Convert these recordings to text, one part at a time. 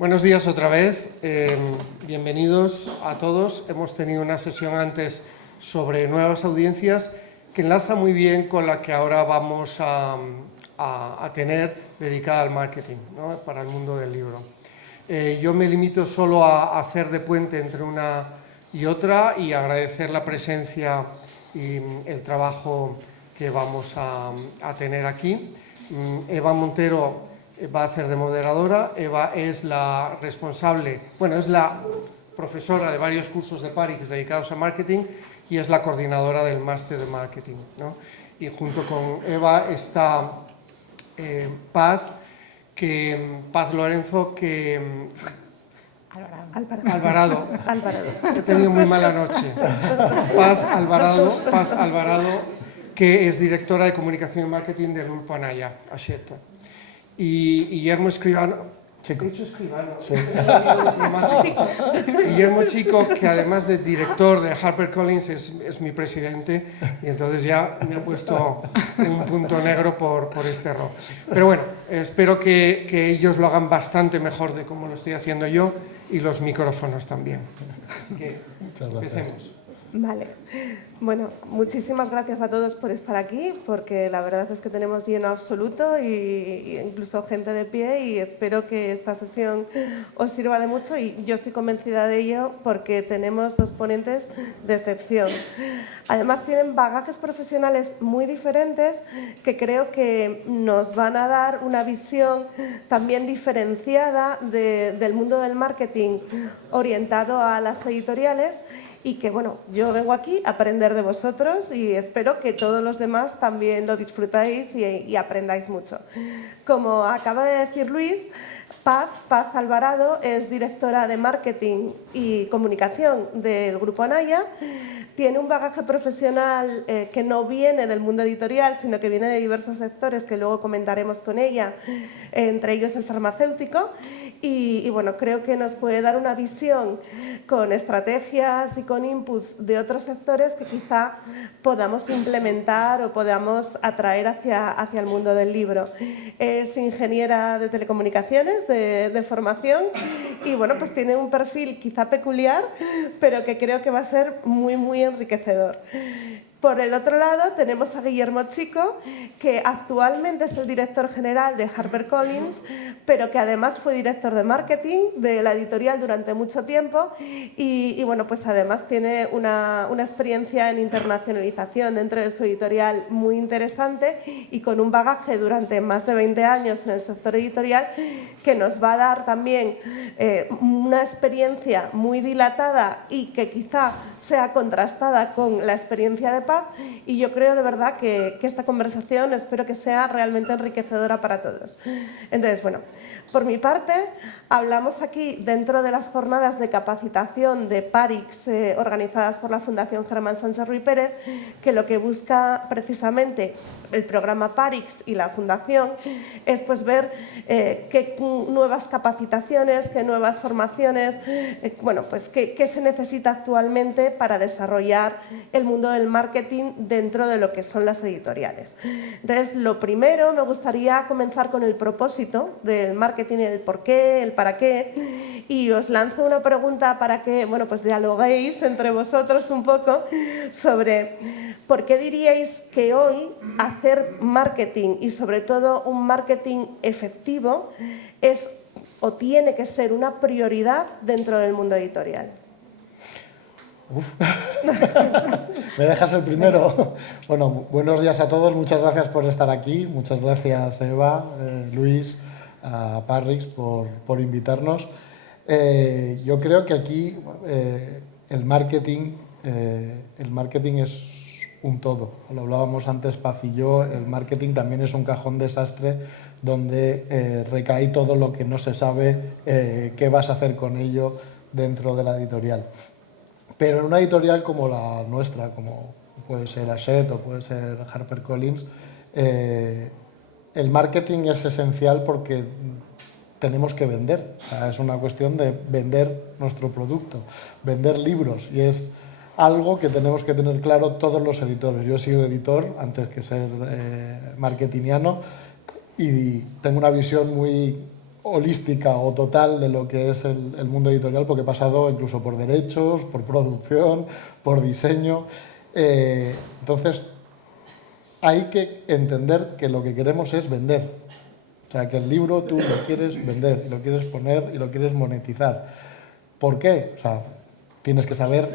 Buenos días otra vez, bienvenidos a todos. Hemos tenido una sesión antes sobre nuevas audiencias que enlaza muy bien con la que ahora vamos a tener dedicada al marketing, ¿no? Para el mundo del libro. Yo me limito solo a hacer de puente entre una y otra y agradecer la presencia y el trabajo que vamos a tener aquí. Eva Montero va a hacer de moderadora. Eva es la responsable, bueno, es la profesora de varios cursos de Parix dedicados a marketing y es la coordinadora del máster de marketing, ¿no? Y junto con Eva está Paz Lorenzo, Alvarado. He tenido muy mala noche. Paz Alvarado, que es directora de comunicación y marketing del Grupo Anaya, Axeta. Y Guillermo Escribano, sí. Guillermo Chico, que además de director de HarperCollins es mi presidente, y entonces ya me ha puesto un punto negro por este error. Pero bueno, espero que ellos lo hagan bastante mejor de como lo estoy haciendo yo, y los micrófonos también. Así que empecemos. Vale, bueno, muchísimas gracias a todos por estar aquí, porque la verdad es que tenemos lleno absoluto y incluso gente de pie, y espero que esta sesión os sirva de mucho, y yo estoy convencida de ello porque tenemos dos ponentes de excepción. Además tienen bagajes profesionales muy diferentes que creo que nos van a dar una visión también diferenciada del mundo del marketing orientado a las editoriales. Y que, bueno, yo vengo aquí a aprender de vosotros y espero que todos los demás también lo disfrutáis y aprendáis mucho. Como acaba de decir Luis, Paz Alvarado es directora de marketing y comunicación del Grupo Anaya. Tiene un bagaje profesional que no viene del mundo editorial, sino que viene de diversos sectores que luego comentaremos con ella, entre ellos el farmacéutico. Y bueno, creo que nos puede dar una visión con estrategias y con inputs de otros sectores que quizá podamos implementar o podamos atraer hacia el mundo del libro. Es ingeniera de telecomunicaciones de formación y bueno, pues tiene un perfil quizá peculiar, pero que creo que va a ser muy enriquecedor. Por el otro lado tenemos a Guillermo Chico, que actualmente es el director general de HarperCollins, pero que además fue director de marketing de la editorial durante mucho tiempo y bueno, pues además tiene una experiencia en internacionalización dentro de su editorial muy interesante y con un bagaje durante más de 20 años en el sector editorial que nos va a dar también una experiencia muy dilatada y que quizá sea contrastada con la experiencia de Paz, y yo creo de verdad que esta conversación espero que sea realmente enriquecedora para todos. Entonces, bueno, por mi parte, hablamos aquí dentro de las jornadas de capacitación de Parix organizadas por la Fundación Germán Sánchez Ruy Pérez, que lo que busca precisamente el programa Parix y la Fundación es pues ver qué nuevas capacitaciones, qué nuevas formaciones, bueno, pues qué se necesita actualmente para desarrollar el mundo del marketing dentro de lo que son las editoriales. Entonces, lo primero, me gustaría comenzar con el propósito del marketing, el por qué, el para qué, y os lanzo una pregunta para que, bueno, pues dialoguéis entre vosotros un poco sobre por qué diríais que hoy hacer marketing y sobre todo un marketing efectivo es o tiene que ser una prioridad dentro del mundo editorial. ¿Me dejas el primero? Bueno, buenos días a todos, muchas gracias por estar aquí, muchas gracias Eva, Luis, a Parix por invitarnos. Yo creo que aquí el marketing es un todo. Lo hablábamos antes Paz y yo, el marketing también es un cajón desastre donde recae todo lo que no se sabe qué vas a hacer con ello dentro de la editorial. Pero en una editorial como la nuestra, como puede ser Hachette o puede ser HarperCollins, el marketing es esencial porque tenemos que vender. O sea, es una cuestión de vender nuestro producto, vender libros, y es algo que tenemos que tener claro todos los editores. Yo he sido editor antes que ser marketingiano y tengo una visión muy holística o total de lo que es el mundo editorial, porque he pasado incluso por derechos, por producción, por diseño. Entonces, hay que entender que lo que queremos es vender. O sea, que el libro tú lo quieres vender, y lo quieres poner y lo quieres monetizar. ¿Por qué? O sea, tienes que saber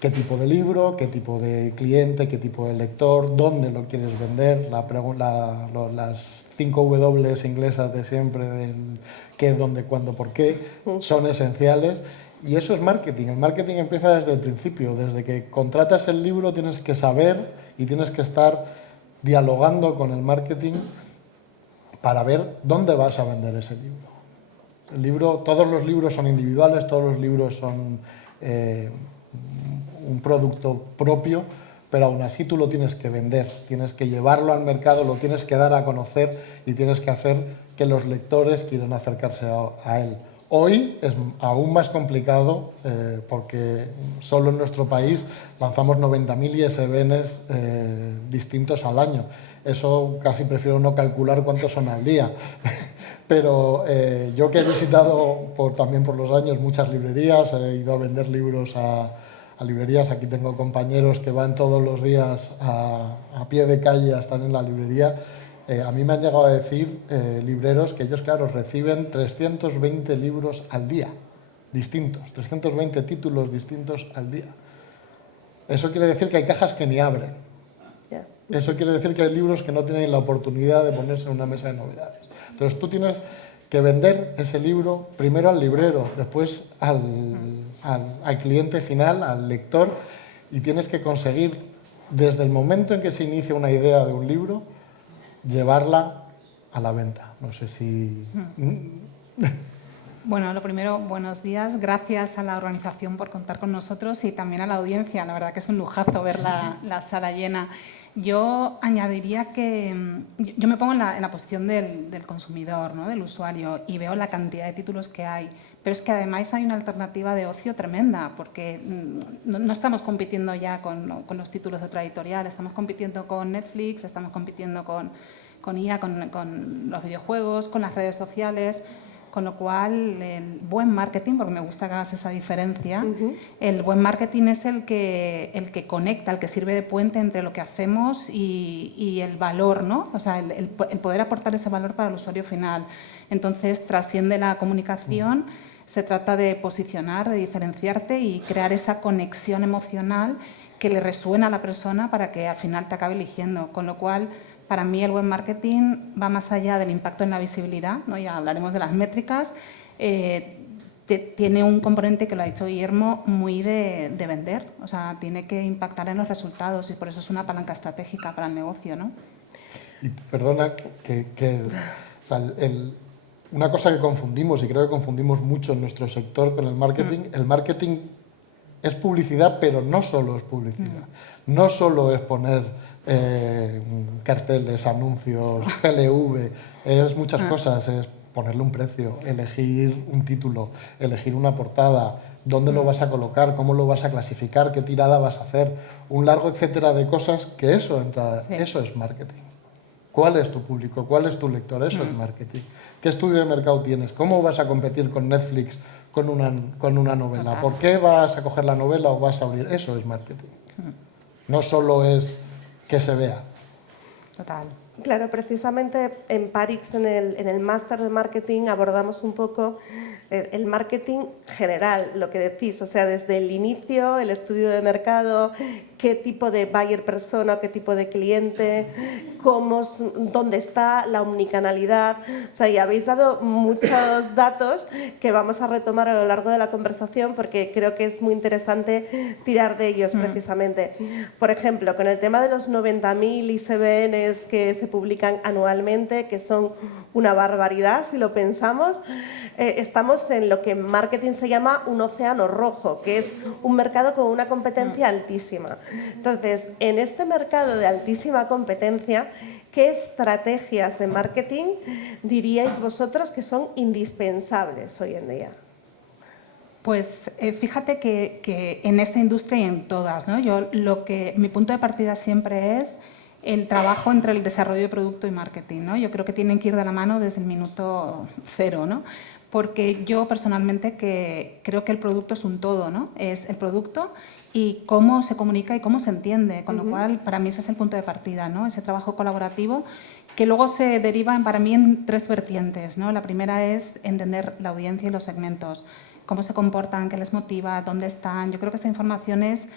qué tipo de libro, qué tipo de cliente, qué tipo de lector, dónde lo quieres vender, las 5 W inglesas de siempre, del qué, dónde, cuándo, por qué, son esenciales. Y eso es marketing. El marketing empieza desde el principio. Desde que contratas el libro tienes que saber y tienes que estar dialogando con el marketing para ver dónde vas a vender ese libro. El libro, todos los libros son individuales, todos los libros son un producto propio, pero aún así tú lo tienes que vender, tienes que llevarlo al mercado, lo tienes que dar a conocer y tienes que hacer que los lectores quieran acercarse a él. Hoy es aún más complicado porque solo en nuestro país lanzamos 90.000 ISBNs distintos al año. Eso casi prefiero no calcular cuántos son al día. Pero yo que he visitado también por los años muchas librerías, he ido a vender libros a librerías, aquí tengo compañeros que van todos los días a pie de calle a estar en la librería. A mí me han llegado a decir libreros que ellos, claro, reciben 320 libros al día, distintos, 320 títulos distintos al día. Eso quiere decir que hay cajas que ni abren. Eso quiere decir que hay libros que no tienen la oportunidad de ponerse en una mesa de novedades. Entonces tú tienes que vender ese libro primero al librero, después al cliente final, al lector, y tienes que conseguir, desde el momento en que se inicia una idea de un libro, llevarla a la venta. No sé si... Bueno, lo primero, buenos días. Gracias a la organización por contar con nosotros y también a la audiencia. La verdad que es un lujazo ver la sala llena. Yo añadiría que yo me pongo en la posición del consumidor, ¿no? Del usuario, y veo la cantidad de títulos que hay. Pero es que además hay una alternativa de ocio tremenda, porque no estamos compitiendo ya con los títulos de otra editorial, estamos compitiendo con Netflix, estamos compitiendo con IA, con los videojuegos, con las redes sociales. Con lo cual, el buen marketing, porque me gusta que hagas esa diferencia, el buen marketing es el que conecta, el que sirve de puente entre lo que hacemos y el valor, ¿no? O sea, el poder aportar ese valor para el usuario final. Entonces, trasciende la comunicación, se trata de posicionar, de diferenciarte y crear esa conexión emocional que le resuena a la persona para que al final te acabe eligiendo. Con lo cual, para mí el buen marketing va más allá del impacto en la visibilidad, ¿no? Ya hablaremos de las métricas. Tiene un componente, que lo ha dicho Guillermo, muy de vender. O sea, tiene que impactar en los resultados y por eso es una palanca estratégica para el negocio, ¿no? Y perdona, o sea, una cosa que confundimos, y creo que confundimos mucho en nuestro sector con el marketing es publicidad, pero no solo es publicidad. No solo es poner carteles, anuncios, CLV, es muchas cosas, es ponerle un precio, elegir un título, elegir una portada, dónde lo vas a colocar, cómo lo vas a clasificar, qué tirada vas a hacer, un largo etcétera de cosas, que eso es marketing. ¿Cuál es tu público? ¿Cuál es tu lector? Eso es marketing. ¿Qué estudio de mercado tienes? ¿Cómo vas a competir con Netflix con una novela? ¿Por qué vas a coger la novela o vas a abrir? Eso es marketing. No solo es que se vea. Total. Claro, precisamente en Parix, en el máster de marketing, abordamos un poco el marketing general, lo que decís, o sea, desde el inicio, el estudio de mercado, qué tipo de buyer persona, qué tipo de cliente, dónde está la omnicanalidad. O sea, y habéis dado muchos datos que vamos a retomar a lo largo de la conversación porque creo que es muy interesante tirar de ellos precisamente. Por ejemplo, con el tema de los 90.000 ISBNs que se publican anualmente, que son una barbaridad si lo pensamos, estamos en lo que en marketing se llama un océano rojo, que es un mercado con una competencia altísima. Entonces, en este mercado de altísima competencia, ¿qué estrategias de marketing diríais vosotros que son indispensables hoy en día? Pues fíjate que en esta industria y en todas, ¿no? Mi punto de partida siempre es el trabajo entre el desarrollo de producto y marketing, ¿no? Yo creo que tienen que ir de la mano desde el minuto cero, ¿no? Porque yo personalmente creo que el producto es un todo, ¿no? Es el producto y cómo se comunica y cómo se entiende, con lo cual para mí ese es el punto de partida, ¿no? Ese trabajo colaborativo que luego se deriva para mí en 3 vertientes, ¿no? La primera es entender la audiencia y los segmentos, cómo se comportan, qué les motiva, dónde están. Yo creo que esa información es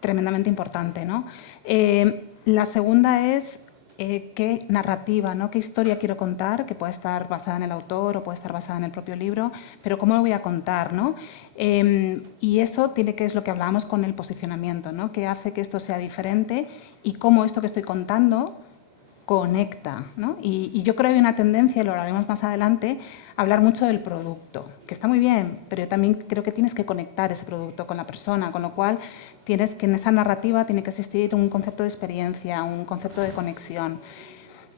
tremendamente importante, ¿no? La segunda es qué narrativa, ¿no? Qué historia quiero contar, que puede estar basada en el autor o puede estar basada en el propio libro, pero cómo lo voy a contar, ¿no? Y eso tiene que es lo que hablábamos con el posicionamiento, ¿no? Qué hace que esto sea diferente y cómo esto que estoy contando conecta, ¿no? Y yo creo que hay una tendencia, y lo hablaremos más adelante, a hablar mucho del producto, que está muy bien, pero yo también creo que tienes que conectar ese producto con la persona, con lo cual tienes que en esa narrativa tiene que existir un concepto de experiencia, un concepto de conexión.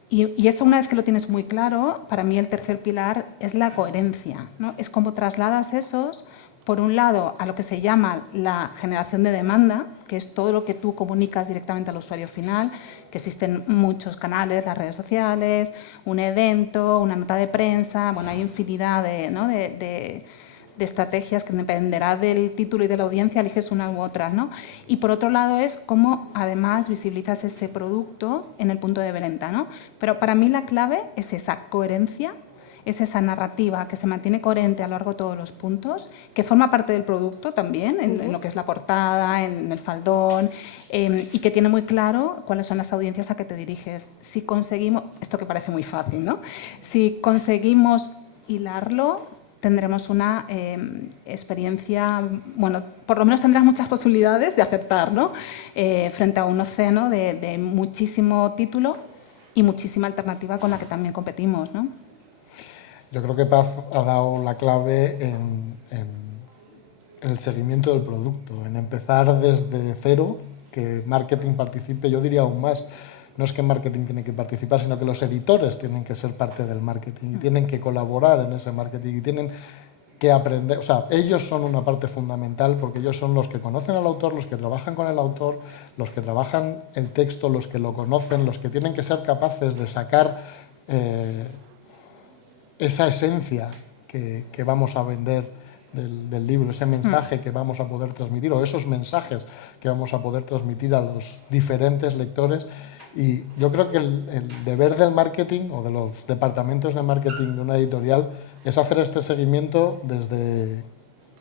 Y esto una vez que lo tienes muy claro, para mí el tercer pilar es la coherencia, ¿no? Es cómo trasladas esos, por un lado, a lo que se llama la generación de demanda, que es todo lo que tú comunicas directamente al usuario final, que existen muchos canales, las redes sociales, un evento, una nota de prensa, bueno, hay infinidad de estrategias que dependerá del título y de la audiencia, eliges una u otra, ¿no? Y por otro lado es cómo además visibilizas ese producto en el punto de venta, ¿no? Pero para mí la clave es esa coherencia, es esa narrativa que se mantiene coherente a lo largo de todos los puntos, que forma parte del producto también, en lo que es la portada, en el faldón, y que tiene muy claro cuáles son las audiencias a que te diriges. Si conseguimos, esto que parece muy fácil, ¿no? Si conseguimos hilarlo, tendremos una experiencia, bueno, por lo menos tendrás muchas posibilidades de aceptar, ¿no? Frente a un océano de muchísimo título y muchísima alternativa con la que también competimos, ¿no? Yo creo que Paz ha dado la clave en el seguimiento del producto, en empezar desde cero, que marketing participe, yo diría aún más. No es que marketing tiene que participar, sino que los editores tienen que ser parte del marketing y tienen que colaborar en ese marketing y tienen que aprender, o sea, ellos son una parte fundamental porque ellos son los que conocen al autor, los que trabajan con el autor, los que trabajan el texto, los que lo conocen, los que tienen que ser capaces de sacar esa esencia que vamos a vender del libro, ese mensaje que vamos a poder transmitir o esos mensajes que vamos a poder transmitir a los diferentes lectores. Y yo creo que el deber del marketing o de los departamentos de marketing de una editorial es hacer este seguimiento desde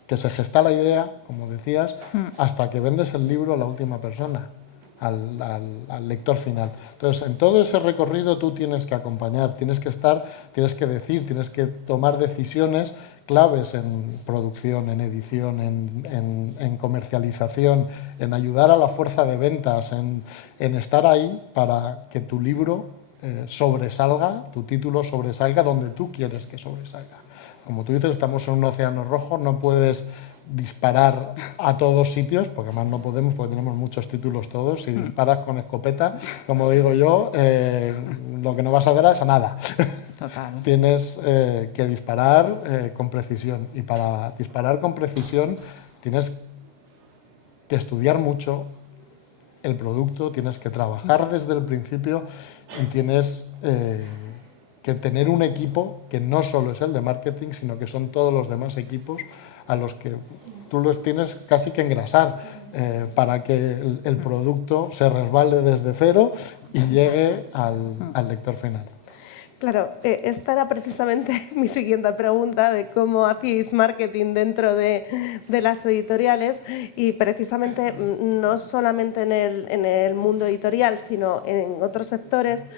que se gesta la idea, como decías, hasta que vendes el libro a la última persona, al lector final. Entonces, en todo ese recorrido tú tienes que acompañar, tienes que estar, tienes que decir, tienes que tomar decisiones claves en producción, en edición, en comercialización, en ayudar a la fuerza de ventas, en estar ahí para que tu libro sobresalga, tu título sobresalga donde tú quieres que sobresalga. Como tú dices, estamos en un océano rojo, no puedes disparar a todos sitios, porque además no podemos, porque tenemos muchos títulos todos. Si disparas con escopeta, como digo yo, lo que no vas a hacer es a nada. Total. Tienes que disparar con precisión, y para disparar con precisión tienes que estudiar mucho el producto, tienes que trabajar desde el principio y tienes que tener un equipo que no solo es el de marketing, sino que son todos los demás equipos a los que tú los tienes casi que engrasar para que el producto se resbale desde cero y llegue al lector final. Claro, esta era precisamente mi siguiente pregunta, de cómo hacéis marketing dentro de las editoriales, y precisamente no solamente en el mundo editorial, sino en otros sectores.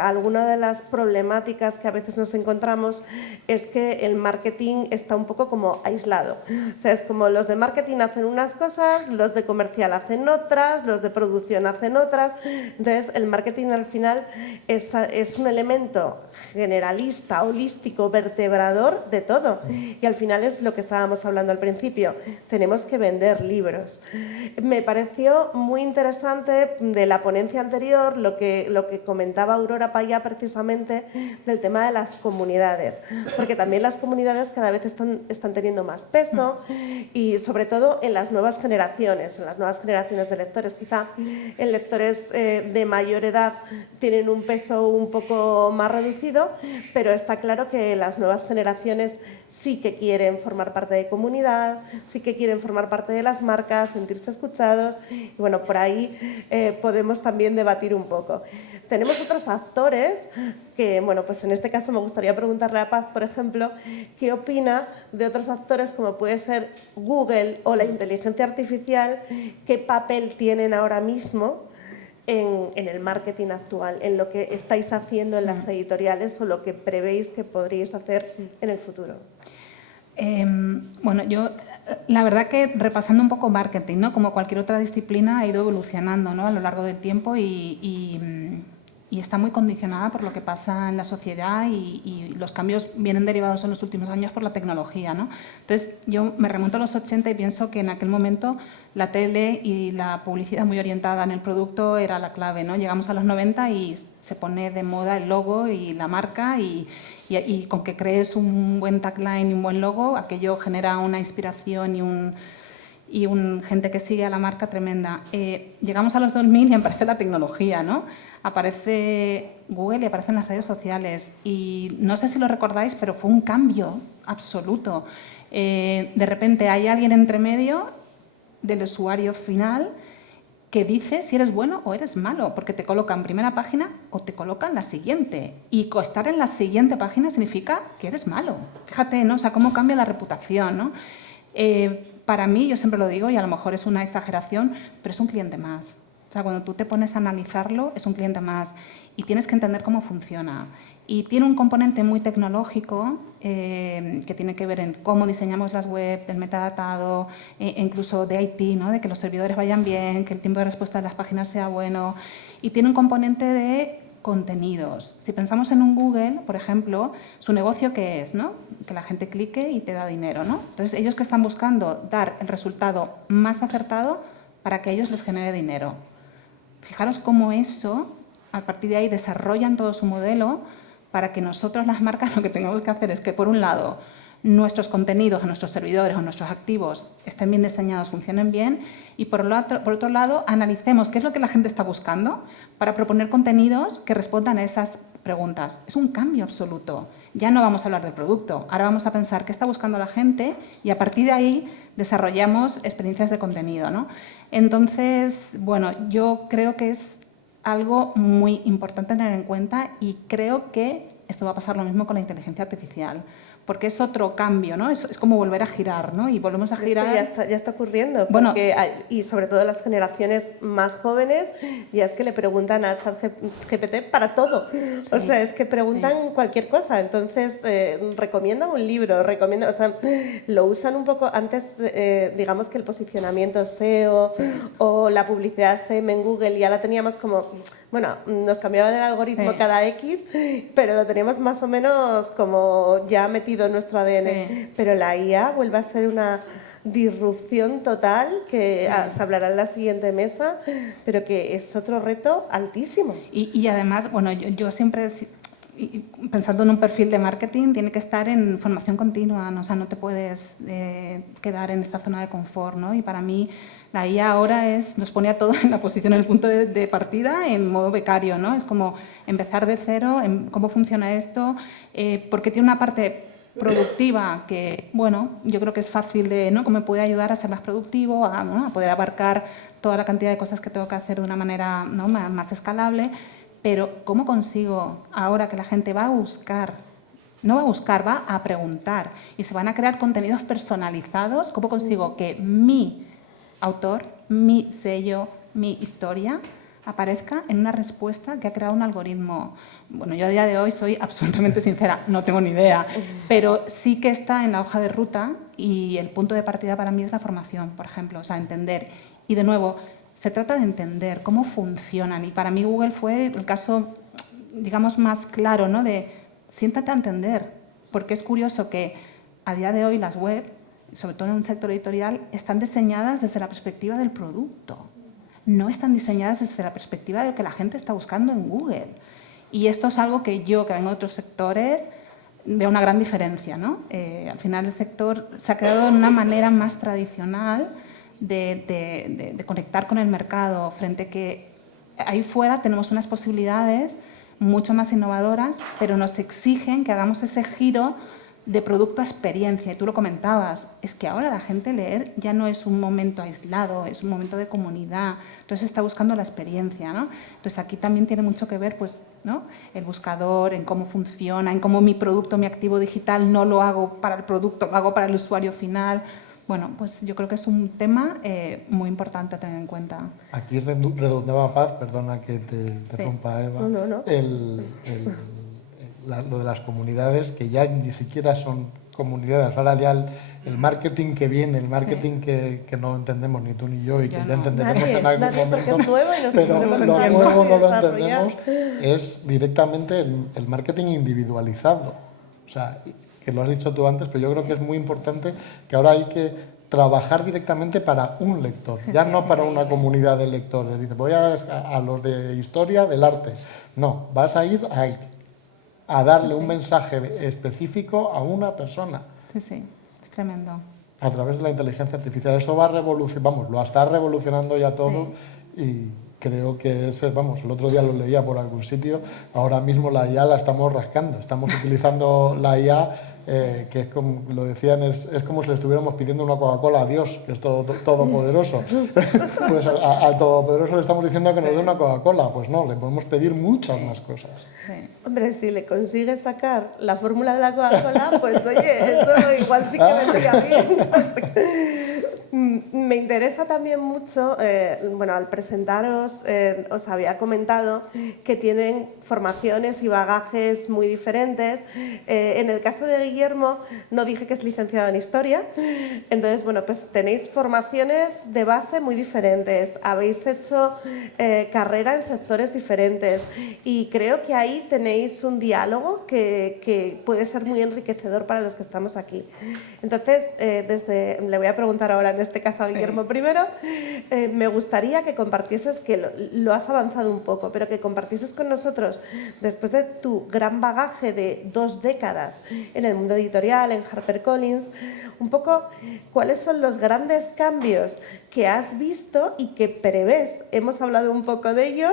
Alguna de las problemáticas que a veces nos encontramos es que el marketing está un poco como aislado. O sea, es como los de marketing hacen unas cosas, los de comercial hacen otras, los de producción hacen otras. Entonces, el marketing al final es un elemento conocimiento generalista, holístico, vertebrador de todo. Y al final es lo que estábamos hablando al principio, tenemos que vender libros. Me pareció muy interesante de la ponencia anterior lo que comentaba Aurora Paya precisamente del tema de las comunidades, porque también las comunidades cada vez están teniendo más peso y sobre todo en las nuevas generaciones de lectores. Quizá en lectores de mayor edad tienen un peso un poco más reducido, pero está claro que las nuevas generaciones sí que quieren formar parte de comunidad, sí que quieren formar parte de las marcas, sentirse escuchados y bueno, por ahí podemos también debatir un poco. Tenemos otros actores que, bueno, pues en este caso me gustaría preguntarle a Paz, por ejemplo, ¿qué opina de otros actores como puede ser Google o la inteligencia artificial? ¿Qué papel tienen ahora mismo en el marketing actual, en lo que estáis haciendo en las editoriales o lo que prevéis que podríais hacer en el futuro? Bueno, yo la verdad que repasando un poco marketing, ¿no? Como cualquier otra disciplina ha ido evolucionando, ¿no? A lo largo del tiempo y está muy condicionada por lo que pasa en la sociedad y los cambios vienen derivados en los últimos años por la tecnología, ¿no? Entonces yo me remonto a los 80 y pienso que en aquel momento la tele y la publicidad muy orientada en el producto era la clave, ¿no? Llegamos a los 90 y se pone de moda el logo y la marca y con que crees un buen tagline y un buen logo, aquello genera una inspiración y un gente que sigue a la marca tremenda. Llegamos a los 2000 y aparece la tecnología, ¿no? Aparece Google y aparecen las redes sociales y no sé si lo recordáis, pero fue un cambio absoluto. De repente hay alguien entre medio del usuario final que dice si eres bueno o eres malo, porque te coloca en primera página o te coloca en la siguiente. Y estar en la siguiente página significa que eres malo. Fíjate, ¿no? O sea, cómo cambia la reputación, ¿no? Para mí, yo siempre lo digo, y a lo mejor es una exageración, pero es un cliente más. O sea, cuando tú te pones a analizarlo, es un cliente más y tienes que entender cómo funciona. Y tiene un componente muy tecnológico que tiene que ver en cómo diseñamos las webs, del metadatado, incluso de IT, ¿no? De que los servidores vayan bien, que el tiempo de respuesta de las páginas sea bueno. Y tiene un componente de contenidos. Si pensamos en un Google, por ejemplo, su negocio ¿qué es? ¿No? Que la gente clique y te da dinero, ¿no? Entonces, ellos que están buscando dar el resultado más acertado para que ellos les genere dinero. Fijaros cómo eso, a partir de ahí, desarrollan todo su modelo para que nosotros, las marcas, lo que tengamos que hacer es que, por un lado, nuestros contenidos, nuestros servidores o nuestros activos estén bien diseñados, funcionen bien, y por otro lado, analicemos qué es lo que la gente está buscando para proponer contenidos que respondan a esas preguntas. Es un cambio absoluto. Ya no vamos a hablar del producto, ahora vamos a pensar qué está buscando la gente y a partir de ahí desarrollamos experiencias de contenido, ¿no? Entonces, bueno, yo creo que es algo muy importante tener en cuenta y creo que esto va a pasar lo mismo con la inteligencia artificial, porque es otro cambio, ¿no? Es como volver a girar, ¿no? Y volvemos a girar. Ya está ocurriendo, bueno, porque y sobre todo las generaciones más jóvenes, ya es que le preguntan a ChatGPT para todo. Sí, o sea, es que preguntan cualquier cosa. Entonces, recomiendan un libro, o sea, lo usan un poco antes, digamos que el posicionamiento SEO o la publicidad SEM en Google ya la teníamos como, bueno, nos cambiaban el algoritmo cada X, pero lo teníamos más o menos como ya metido en nuestro ADN, pero la IA vuelve a ser una disrupción total que se hablará en la siguiente mesa, pero que es otro reto altísimo. Y además, bueno, yo siempre, pensando en un perfil de marketing, tiene que estar en formación continua, ¿no? O sea, no te puedes quedar en esta zona de confort, ¿no? Y para mí la IA ahora nos pone a todo en la posición, en el punto de partida, en modo becario, ¿no? Es como empezar de cero, en cómo funciona esto, porque tiene una parte productiva que, bueno, yo creo que es fácil de, ¿no? Cómo me puede ayudar a ser más productivo, ¿no? A poder abarcar toda la cantidad de cosas que tengo que hacer de una manera, ¿no? más escalable, pero ¿cómo consigo ahora que la gente va a buscar? No va a buscar, va a preguntar y se van a crear contenidos personalizados. ¿Cómo consigo que mi autor, mi sello, mi historia aparezca en una respuesta que ha creado un algoritmo? Bueno, yo a día de hoy soy absolutamente sincera, no tengo ni idea, pero sí que está en la hoja de ruta y el punto de partida para mí es la formación, por ejemplo, o sea, entender. Y de nuevo, se trata de entender cómo funcionan y para mí Google fue el caso digamos, más claro, ¿no? De siéntate a entender, porque es curioso que a día de hoy las web, sobre todo en un sector editorial, están diseñadas desde la perspectiva del producto, no están diseñadas desde la perspectiva de lo que la gente está buscando en Google. Y esto es algo que yo, que vengo de otros sectores, veo una gran diferencia, ¿no? Al final el sector se ha creado de una manera más tradicional de conectar con el mercado, frente a que ahí fuera tenemos unas posibilidades mucho más innovadoras, pero nos exigen que hagamos ese giro de producto a experiencia. Y tú lo comentabas, es que ahora la gente leer ya no es un momento aislado, es un momento de comunidad, entonces está buscando la experiencia, ¿no? Entonces aquí también tiene mucho que ver, pues, ¿no? El buscador, en cómo funciona, en cómo mi producto, mi activo digital no lo hago para el producto, lo hago para el usuario final. Bueno, pues yo creo que es un tema muy importante a tener en cuenta. Aquí redundaba Paz, perdona que te interrumpa, Eva, No. lo de las comunidades, que ya ni siquiera son comunidades, ahora ya el marketing que viene, el marketing que no entendemos ni tú ni yo y que ya entenderemos en algún momento, porque es nuevo y nos pero tendremos lo tiempo nuevo no que lo desarrollar. entendemos, es directamente el marketing individualizado. O sea, que lo has dicho tú antes, pero yo creo que es muy importante que ahora hay que trabajar directamente para un lector, ya no para una comunidad de lectores. Dice, voy a los de historia del arte. No, vas a ir a darle un mensaje específico a una persona. Sí, es tremendo. A través de la inteligencia artificial. Eso va a revolucionar, vamos, lo está revolucionando ya todo y creo que ese, vamos, el otro día lo leía por algún sitio, ahora mismo la IA la estamos rascando, estamos utilizando la IA, que es como lo decían, es como si le estuviéramos pidiendo una Coca-Cola a Dios, que es todopoderoso. Pues al todopoderoso le estamos diciendo que nos dé una Coca-Cola, pues no, le podemos pedir muchas más cosas. Sí. Hombre, si le consigues sacar la fórmula de la Coca-Cola, pues oye, eso igual sí que vendría bien. Me interesa también mucho, bueno, al presentaros os había comentado que tienen formaciones y bagajes muy diferentes. En el caso de Guillermo no dije que es licenciado en Historia, entonces, bueno, pues tenéis formaciones de base muy diferentes, habéis hecho carrera en sectores diferentes y creo que ahí tenéis un diálogo que puede ser muy enriquecedor para los que estamos aquí. Entonces, le voy a preguntar ahora en este caso a Guillermo primero, me gustaría que compartieses, que lo has avanzado un poco, pero que compartieses con nosotros, después de tu gran bagaje de 2 décadas en el mundo editorial, en HarperCollins, un poco cuáles son los grandes cambios que has visto y que prevés. Hemos hablado un poco de ello,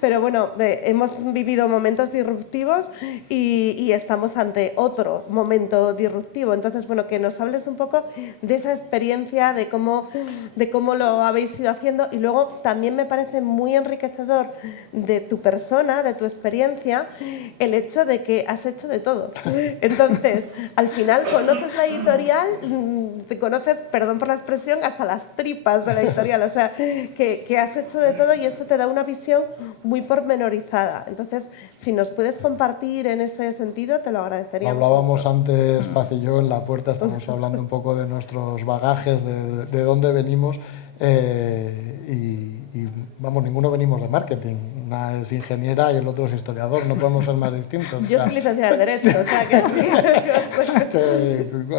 pero bueno, hemos vivido momentos disruptivos y estamos ante otro momento disruptivo. Entonces, bueno, que nos hables un poco de esa experiencia, de cómo lo habéis ido haciendo y luego también me parece muy enriquecedor de tu persona, de tu experiencia, el hecho de que has hecho de todo. Entonces, al final conoces la editorial, te conoces, perdón por la expresión, hasta las tripas de la editorial, o sea, que has hecho de todo y eso te da una visión muy pormenorizada. Entonces, si nos puedes compartir en ese sentido, te lo agradeceríamos. Hablábamos antes, Paz y yo, en la puerta, estamos hablando un poco de nuestros bagajes, de dónde venimos y vamos, ninguno venimos de marketing. Una es ingeniera y el otro es historiador, no podemos ser más distintos. Yo soy licenciada en Derecho, o sea que...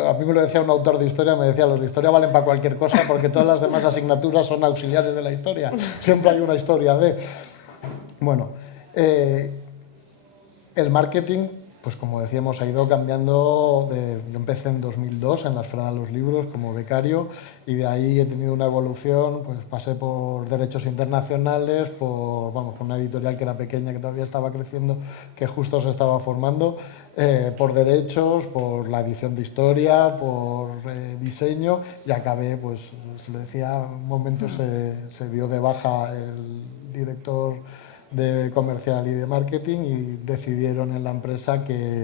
A mí me lo decía un autor de historia, me decía, los de historia valen para cualquier cosa porque todas las demás asignaturas son auxiliares de la historia. Siempre hay una historia de... Bueno, el marketing, pues como decíamos, ha ido cambiando. Yo empecé en 2002 en la Esfera de los Libros como becario y de ahí he tenido una evolución, pues pasé por derechos internacionales, por una editorial que era pequeña, que todavía estaba creciendo, que justo se estaba formando, por derechos, por la edición de historia, por diseño y acabé, pues se lo decía, un momento se dio de baja el director de comercial y de marketing y decidieron en la empresa que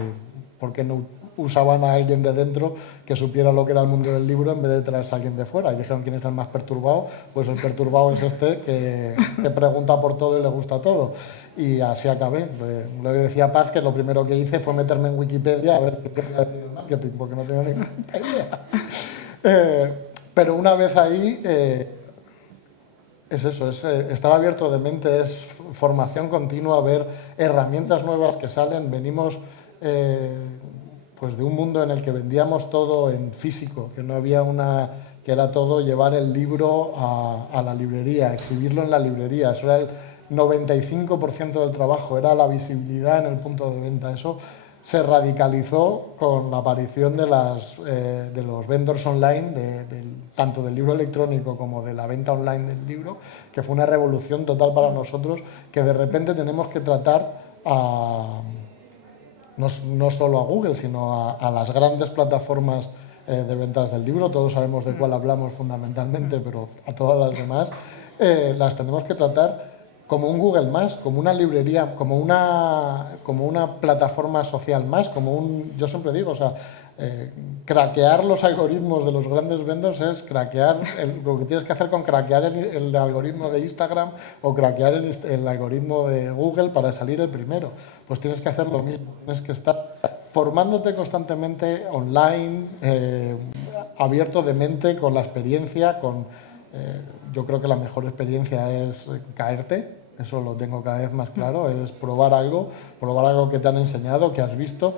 por qué no usaban a alguien de dentro que supiera lo que era el mundo del libro en vez de traerse a alguien de fuera. Y dijeron, ¿quién está el más perturbado? Pues el perturbado es este que pregunta por todo y le gusta todo. Y así acabé. Le decía Paz que lo primero que hice fue meterme en Wikipedia a ver qué decía el marketing, porque no tenía ni idea. Pero una vez ahí... es eso, es estar abierto de mente, es formación continua, ver herramientas nuevas que salen. Venimos pues de un mundo en el que vendíamos todo en físico, que no había que era todo llevar el libro a la librería, exhibirlo en la librería. Eso era el 95% del trabajo, era la visibilidad en el punto de venta. Eso se radicalizó con la aparición de los vendors online, tanto del libro electrónico como de la venta online del libro, que fue una revolución total para nosotros, que de repente tenemos que tratar no solo a Google, sino a las grandes plataformas de ventas del libro. Todos sabemos de cuál hablamos fundamentalmente, pero a todas las demás las tenemos que tratar como un Google más, como una librería, como una plataforma social más, yo siempre digo, o sea, craquear los algoritmos de los grandes vendors es craquear lo que tienes que hacer con craquear el algoritmo de Instagram o craquear el algoritmo de Google para salir el primero. Pues tienes que hacer lo mismo, tienes que estar formándote constantemente online, abierto de mente con la experiencia, yo creo que la mejor experiencia es caerte. Eso lo tengo cada vez más claro, es probar algo que te han enseñado, que has visto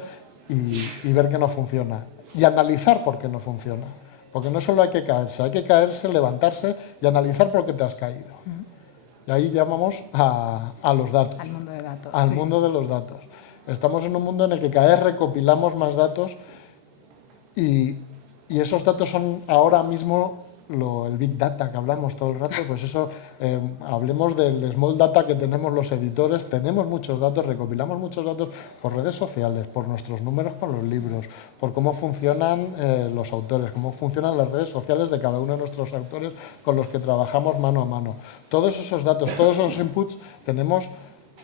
y ver que no funciona. Y analizar por qué no funciona. Porque no solo hay que caerse, levantarse y analizar por qué te has caído. Y ahí llamamos a los datos. Al mundo de datos. Al mundo de los datos. Estamos en un mundo en el que cada vez recopilamos más datos y esos datos son ahora mismo el Big Data que hablamos todo el rato, pues eso, hablemos del Small Data que tenemos los editores, tenemos muchos datos, recopilamos muchos datos por redes sociales, por nuestros números con los libros, por cómo funcionan los autores, cómo funcionan las redes sociales de cada uno de nuestros autores con los que trabajamos mano a mano. Todos esos datos, todos esos inputs tenemos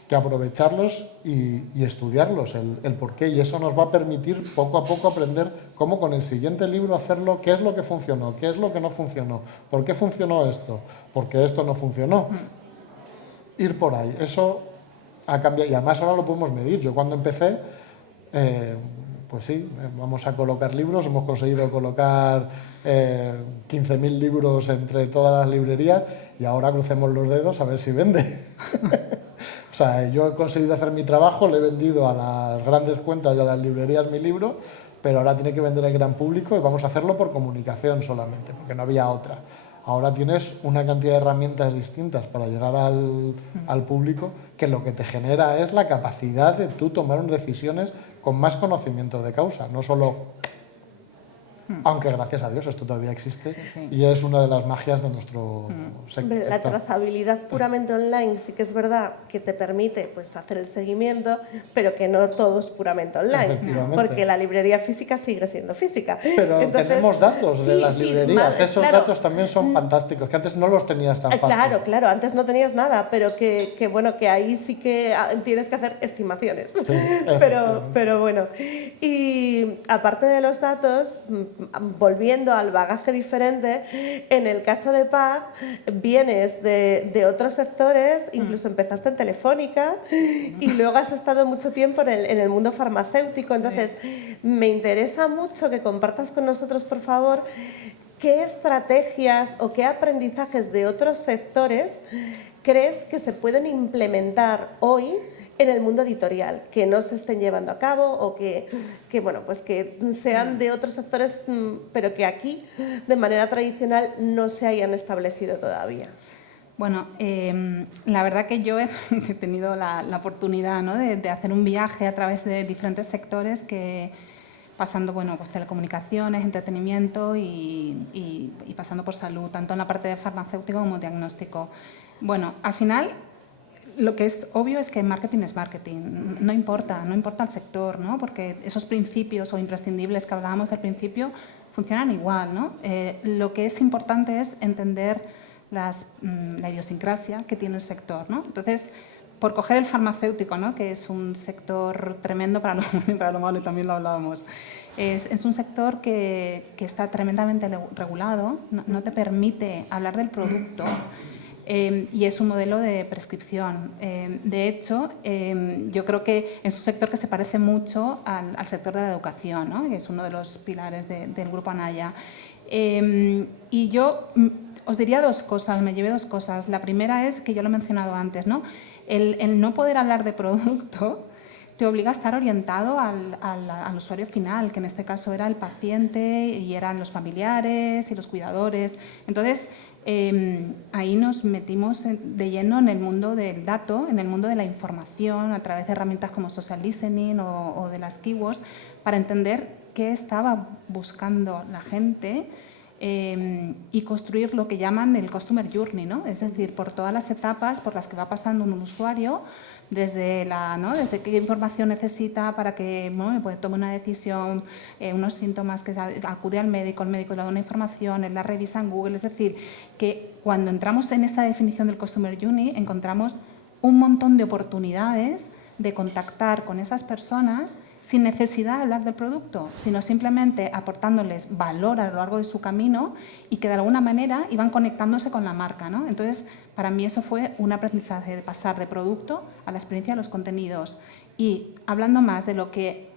que aprovecharlos y estudiarlos, el por qué, y eso nos va a permitir poco a poco aprender cómo con el siguiente libro hacerlo, qué es lo que funcionó, qué es lo que no funcionó, por qué funcionó esto, por qué esto no funcionó. Ir por ahí, eso ha cambiado y además ahora lo podemos medir. Yo cuando empecé, pues sí, vamos a colocar libros, hemos conseguido colocar 15.000 libros entre todas las librerías y ahora crucemos los dedos a ver si vende. O sea, yo he conseguido hacer mi trabajo, le he vendido a las grandes cuentas y a las librerías mi libro, pero ahora tiene que vender al gran público y vamos a hacerlo por comunicación solamente, porque no había otra. Ahora tienes una cantidad de herramientas distintas para llegar al público que lo que te genera es la capacidad de tú tomar decisiones con más conocimiento de causa, no solo... Aunque gracias a Dios esto todavía existe y es una de las magias de nuestro sector. La trazabilidad puramente online sí que es verdad que te permite pues, hacer el seguimiento, pero que no todo es puramente online, porque la librería física sigue siendo física. Pero entonces, tenemos datos de las librerías, esos datos también son fantásticos, que antes no los tenías tan fácil. Claro, antes no tenías nada, pero que ahí sí que tienes que hacer estimaciones. Sí, pero bueno, y aparte de los datos, volviendo al bagaje diferente, en el caso de Paz vienes de otros sectores, incluso empezaste en Telefónica y luego has estado mucho tiempo en el mundo farmacéutico, entonces me interesa mucho que compartas con nosotros, por favor, qué estrategias o qué aprendizajes de otros sectores crees que se pueden implementar hoy en el mundo editorial, que no se estén llevando a cabo o que sean de otros sectores, pero que aquí, de manera tradicional, no se hayan establecido todavía. Bueno, la verdad que yo he tenido la oportunidad, ¿no?, de hacer un viaje a través de diferentes sectores pasando, bueno, pues telecomunicaciones, entretenimiento y pasando por salud, tanto en la parte de farmacéutico como diagnóstico. Bueno, al final, lo que es obvio es que marketing es marketing, no importa el sector, ¿no? Porque esos principios o imprescindibles que hablábamos al principio funcionan igual, ¿no? Lo que es importante es entender la idiosincrasia que tiene el sector, ¿no? Entonces, por coger el farmacéutico, ¿no?, que es un sector tremendo para lo bueno y para lo malo, y también lo hablábamos, es un sector que está tremendamente regulado, no te permite hablar del producto. Y es un modelo de prescripción. De hecho, yo creo que es un sector que se parece mucho al sector de la educación, ¿no?, que es uno de los pilares del Grupo Anaya. Y yo Os diría dos cosas, me llevé dos cosas. La primera es, que yo lo he mencionado antes, ¿no? El no poder hablar de producto te obliga a estar orientado al usuario final, que en este caso era el paciente y eran los familiares y los cuidadores. Entonces, ahí nos metimos de lleno en el mundo del dato, en el mundo de la información, a través de herramientas como social listening o de las keywords, para entender qué estaba buscando la gente y construir lo que llaman el Customer Journey, ¿no? Es decir, por todas las etapas por las que va pasando un usuario, desde qué información necesita para que pues, tome una decisión, unos síntomas, que acude al médico, el médico le da una información, él la revisa en Google. Es decir, que cuando entramos en esa definición del Customer Journey encontramos un montón de oportunidades de contactar con esas personas sin necesidad de hablar del producto, sino simplemente aportándoles valor a lo largo de su camino y que de alguna manera iban conectándose con la marca, ¿no? Entonces, para mí eso fue un aprendizaje de pasar de producto a la experiencia de los contenidos y hablando más de lo que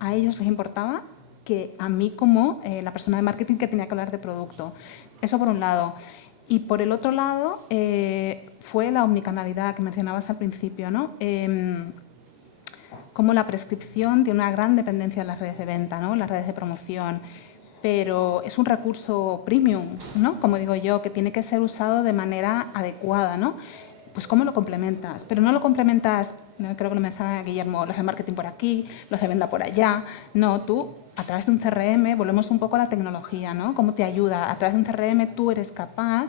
a ellos les importaba que a mí como la persona de marketing que tenía que hablar de producto. Eso por un lado. Y por el otro lado fue la omnicanalidad que mencionabas al principio, ¿no? Como la prescripción tiene una gran dependencia de las redes de venta, ¿no? Las redes de promoción, pero es un recurso premium, ¿no? Como digo yo, que tiene que ser usado de manera adecuada, ¿no? Pues ¿cómo lo complementas? Pero no lo complementas, ¿no? Creo que lo mencionaba Guillermo, los de marketing por aquí, los de venta por allá. No, tú a través de un CRM, volvemos un poco a la tecnología, ¿no? ¿Cómo te ayuda? A través de un CRM tú eres capaz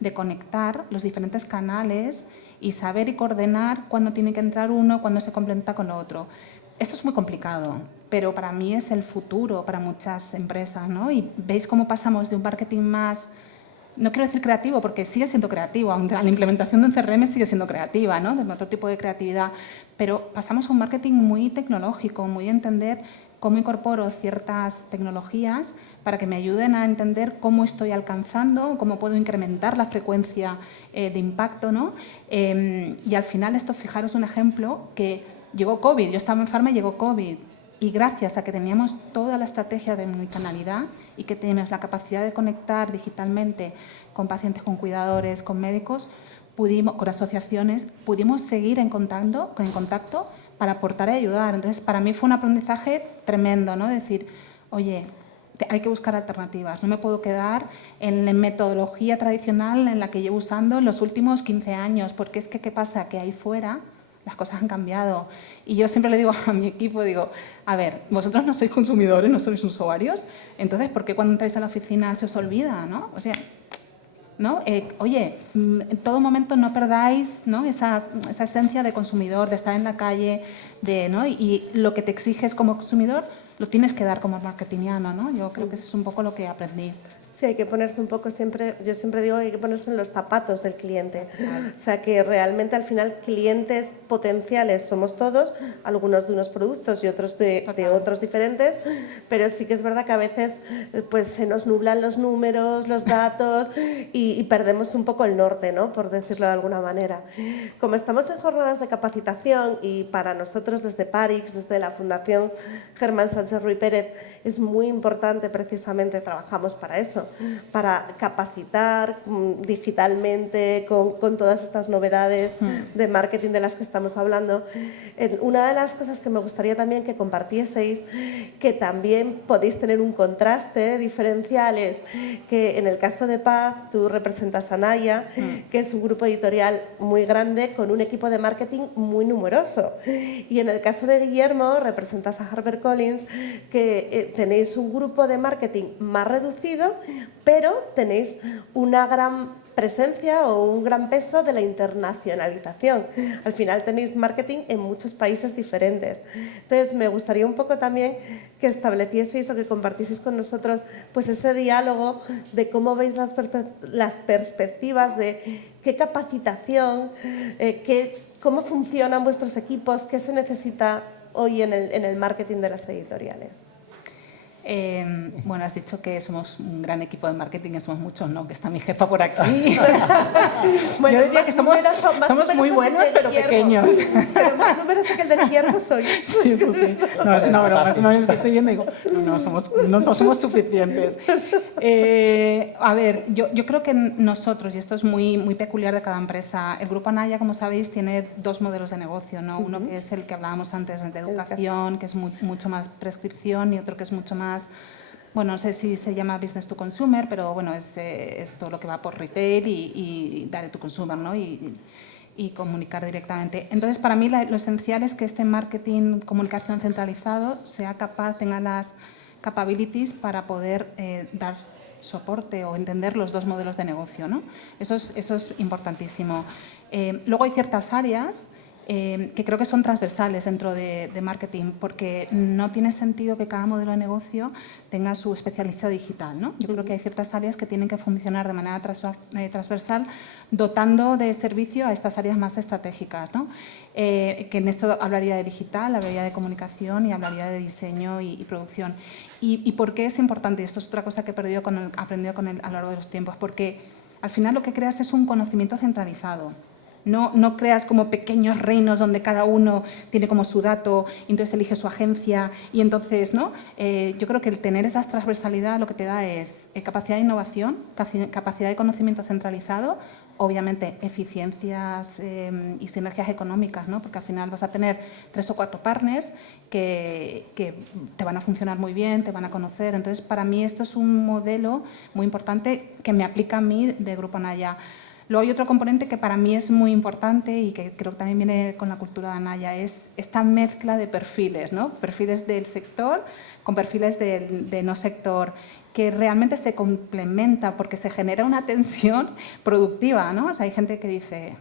de conectar los diferentes canales y saber y coordinar cuándo tiene que entrar uno, cuándo se complementa con lo otro. Esto es muy complicado, pero para mí es el futuro para muchas empresas, ¿no? Y veis cómo pasamos de un marketing más, no quiero decir creativo, porque sigue siendo creativo, aunque la implementación de un CRM sigue siendo creativa, ¿no? De otro tipo de creatividad, pero pasamos a un marketing muy tecnológico, muy entender cómo incorporo ciertas tecnologías para que me ayuden a entender cómo estoy alcanzando, cómo puedo incrementar la frecuencia de impacto, ¿no? Y al final esto, fijaros un ejemplo, que llegó COVID, yo estaba en Pharma y llegó COVID, y gracias a que teníamos toda la estrategia de omnicanalidad y que teníamos la capacidad de conectar digitalmente con pacientes, con cuidadores, con médicos, con asociaciones, pudimos seguir en contacto para aportar y ayudar. Entonces, para mí fue un aprendizaje tremendo, ¿no? Decir, oye, hay que buscar alternativas, no me puedo quedar en la metodología tradicional en la que llevo usando en los últimos 15 años, porque es que, ¿qué pasa? Que ahí fuera las cosas han cambiado. Y yo siempre le digo a mi equipo, digo, a ver, vosotros no sois consumidores, no sois usuarios, entonces, ¿por qué cuando entráis a la oficina se os olvida, ¿no? O sea, ¿no? Oye, en todo momento no perdáis, ¿no? Esa esencia de consumidor, de estar en la calle, ¿no? Y lo que te exiges como consumidor lo tienes que dar como marketingiano, ¿no? Yo creo que eso es un poco lo que aprendí. Sí, hay que ponerse un poco siempre, yo siempre digo que hay que ponerse en los zapatos del cliente. O sea, que realmente al final clientes potenciales somos todos, algunos de unos productos y otros de otros diferentes, pero sí que es verdad que a veces pues se nos nublan los números, los datos y perdemos un poco el norte, ¿no? Por decirlo de alguna manera. Como estamos en jornadas de capacitación y para nosotros desde Parix, desde la Fundación Germán Sánchez Ruy Pérez, es muy importante, precisamente trabajamos para eso, para capacitar digitalmente con todas estas novedades de marketing de las que estamos hablando. Una de las cosas que me gustaría también que compartieseis, que también podéis tener un contraste diferencial, es que en el caso de Paz tú representas a Naya, que es un grupo editorial muy grande con un equipo de marketing muy numeroso. Y en el caso de Guillermo representas a HarperCollins, que tenéis un grupo de marketing más reducido, pero tenéis una gran presencia o un gran peso de la internacionalización. Al final tenéis marketing en muchos países diferentes. Entonces, me gustaría un poco también que establecieseis o que compartieseis con nosotros pues ese diálogo de cómo veis las perspectivas de qué capacitación, cómo funcionan vuestros equipos, qué se necesita hoy en el marketing de las editoriales. Bueno, has dicho que somos un gran equipo de marketing, que somos muchos, ¿no? Que está mi jefa por aquí. Bueno, yo diría que somos muy buenos, pero pequeños. Pero más numeroso que el del Ciervo sois. Sí, eso sí. No, es una broma. No es que estoy viendo y digo, no somos suficientes. A ver, yo creo que nosotros, y esto es muy peculiar de cada empresa, el Grupo Anaya, como sabéis, tiene dos modelos de negocio, ¿no? Uno que es el que hablábamos antes de educación, que es mucho más prescripción, y otro que es mucho más, bueno, no sé si se llama business to consumer, pero bueno, es todo lo que va por retail y direct to consumer, ¿no? Y comunicar directamente. Entonces, para mí lo esencial es que este marketing, comunicación centralizado, sea capaz, tenga las capabilities para poder dar soporte o entender los dos modelos de negocio, ¿no? Eso es importantísimo. Luego hay ciertas áreas que creo que son transversales dentro de marketing, porque no tiene sentido que cada modelo de negocio tenga su especialización digital, ¿no? Yo creo que hay ciertas áreas que tienen que funcionar de manera transversal, dotando de servicio a estas áreas más estratégicas, ¿no? Que en esto hablaría de digital, hablaría de comunicación y hablaría de diseño y producción. ¿Y por qué es importante? Esto es otra cosa que he aprendido a lo largo de los tiempos, porque al final lo que creas es un conocimiento centralizado. No creas como pequeños reinos donde cada uno tiene como su dato, y entonces elige su agencia y entonces, ¿no? Yo creo que el tener esa transversalidad lo que te da es capacidad de innovación, capacidad de conocimiento centralizado, obviamente eficiencias y sinergias económicas, ¿no? Porque al final vas a tener 3 o 4 partners que te van a funcionar muy bien, te van a conocer. Entonces, para mí esto es un modelo muy importante que me aplica a mí de Grupo Anaya. Luego hay otro componente que para mí es muy importante y que creo que también viene con la cultura de Anaya, es esta mezcla de perfiles, ¿no? Perfiles del sector con perfiles de no sector, que realmente se complementa porque se genera una tensión productiva, ¿no? O sea, hay gente que dice,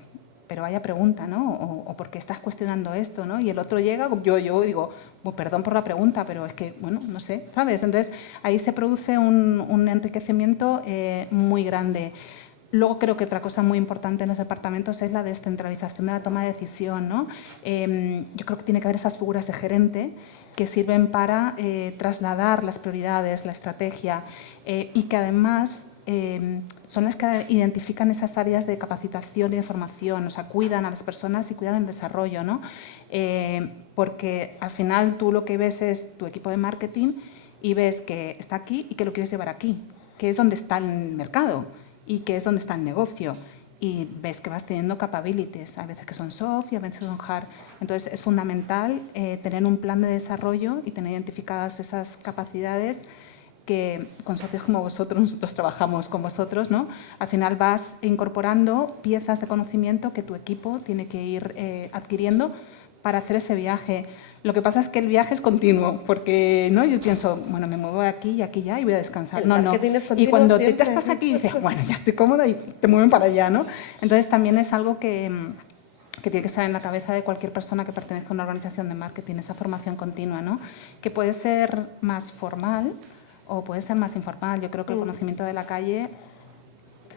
pero vaya pregunta, ¿no? O ¿por qué estás cuestionando esto, ¿no? Y el otro llega, yo digo, bueno, perdón por la pregunta, pero es que, bueno, no sé, ¿sabes? Entonces, ahí se produce un enriquecimiento muy grande. Luego creo que otra cosa muy importante en los departamentos es la descentralización de la toma de decisión, ¿no? Yo creo que tiene que haber esas figuras de gerente que sirven para trasladar las prioridades, la estrategia y que además son las que identifican esas áreas de capacitación y de formación, o sea, cuidan a las personas y cuidan el desarrollo, ¿no? Porque al final tú lo que ves es tu equipo de marketing y ves que está aquí y que lo quieres llevar aquí, que es donde está el mercado y que es donde está el negocio, y ves que vas teniendo capabilities, a veces que son soft y a veces son hard. Entonces es fundamental tener un plan de desarrollo y tener identificadas esas capacidades que con socios como vosotros, nosotros trabajamos con vosotros, ¿no? Al final vas incorporando piezas de conocimiento que tu equipo tiene que ir adquiriendo para hacer ese viaje. Lo que pasa es que el viaje es continuo, porque ¿no? Yo pienso, bueno, me muevo de aquí y aquí ya y voy a descansar. No. Y cuando te estás aquí dices, bueno, ya estoy cómoda y te mueven para allá, ¿no? Entonces también es algo que tiene que estar en la cabeza de cualquier persona que pertenezca a una organización de marketing, esa formación continua, ¿no? Que puede ser más formal o puede ser más informal. Yo creo que el conocimiento de la calle,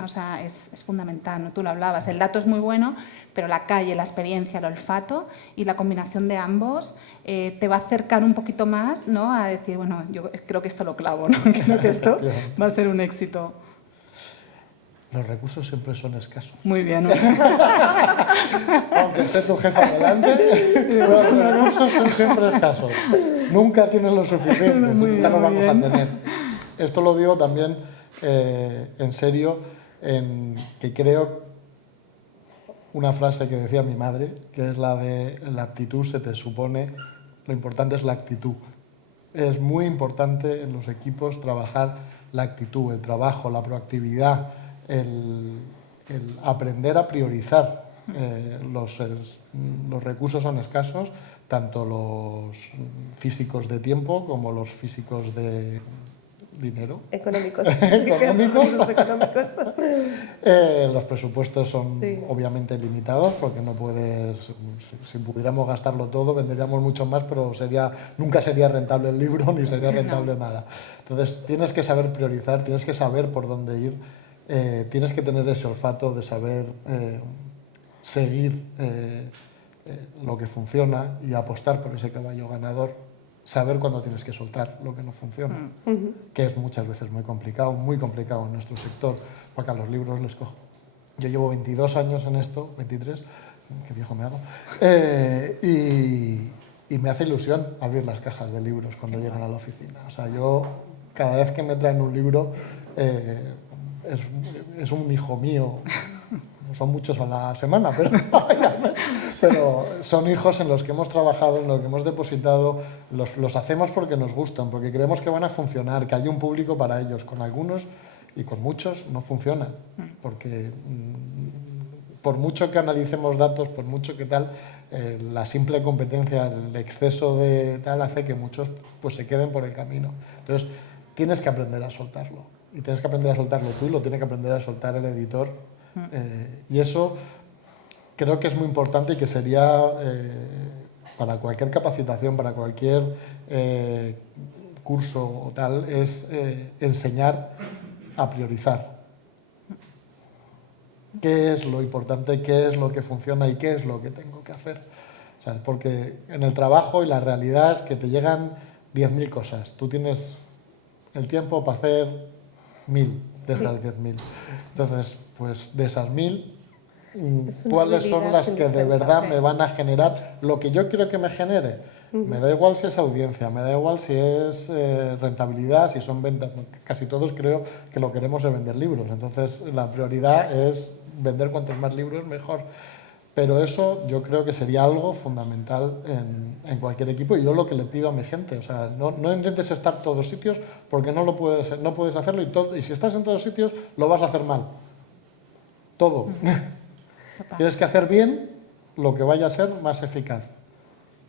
o sea, es fundamental, ¿no? Tú lo hablabas, el dato es muy bueno, pero la calle, la experiencia, el olfato y la combinación de ambos te va a acercar un poquito más, ¿no? A decir, bueno, yo creo que esto lo clavo, ¿no? Creo que esto va a ser un éxito. Los recursos siempre son escasos. Muy bien, ¿no? Aunque esté tu jefa delante, los recursos son siempre escasos. Nunca tienes lo suficiente, nunca lo vamos a tener. Esto lo digo también en serio, que creo una frase que decía mi madre, que es la de la actitud se te supone, lo importante es la actitud. Es muy importante en los equipos trabajar la actitud, el trabajo, la proactividad, el aprender a priorizar. Los recursos son escasos, tanto los físicos de tiempo como los físicos de dinero. Económicos. Económicos. Los presupuestos son obviamente limitados porque no puedes, si pudiéramos gastarlo todo venderíamos mucho más, pero nunca sería rentable el libro ni sería rentable nada. Entonces tienes que saber priorizar, tienes que saber por dónde ir, tienes que tener ese olfato de saber seguir lo que funciona y apostar por ese caballo ganador saber cuándo tienes que soltar lo que no funciona, que es muchas veces muy complicado en nuestro sector, porque a los libros les cojo. Yo llevo 22 años en esto, 23, qué viejo me hago, y me hace ilusión abrir las cajas de libros cuando llegan a la oficina. O sea, yo cada vez que me traen un libro es un hijo mío. Son muchos a la semana, pero son hijos en los que hemos trabajado, en los que hemos depositado, los hacemos porque nos gustan, porque creemos que van a funcionar, que hay un público para ellos. Con algunos y con muchos no funciona, porque por mucho que analicemos datos, por mucho que tal, la simple competencia, el exceso de tal hace que muchos pues se queden por el camino. Entonces, tienes que aprender a soltarlo, y tienes que aprender a soltarlo tú, y lo tiene que aprender a soltar el editor. Y eso creo que es muy importante y que sería para cualquier capacitación, para cualquier curso o tal, es enseñar a priorizar. ¿Qué es lo importante? ¿Qué es lo que funciona? ¿Y qué es lo que tengo que hacer? O sea, porque en el trabajo y la realidad es que te llegan 10.000 cosas. Tú tienes el tiempo para hacer 1.000 de esas 10.000. Entonces, pues de esas 1.000, ¿cuáles son las que de verdad me van a generar lo que yo quiero que me genere? Me da igual si es audiencia, me da igual si es rentabilidad, si son ventas. Casi todos creo que lo queremos es vender libros. Entonces, la prioridad es vender cuantos más libros mejor. Pero eso yo creo que sería algo fundamental en cualquier equipo, y yo lo que le pido a mi gente. O sea, no intentes estar en todos sitios, porque no puedes hacerlo, y si estás en todos sitios lo vas a hacer mal. Todo. Tienes que hacer bien lo que vaya a ser más eficaz.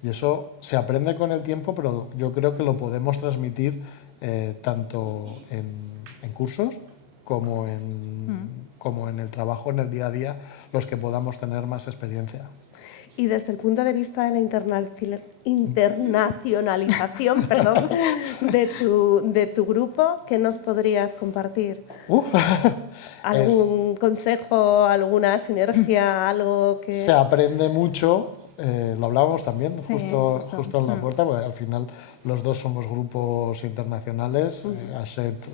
Y eso se aprende con el tiempo, pero yo creo que lo podemos transmitir tanto en cursos como en el trabajo, en el día a día, los que podamos tener más experiencia. Y desde el punto de vista de la internacionalización de tu grupo, ¿qué nos podrías compartir? ¿Algún consejo, alguna sinergia, algo que...? Se aprende mucho, lo hablábamos también justo en la puerta, porque al final los dos somos grupos internacionales. Hachette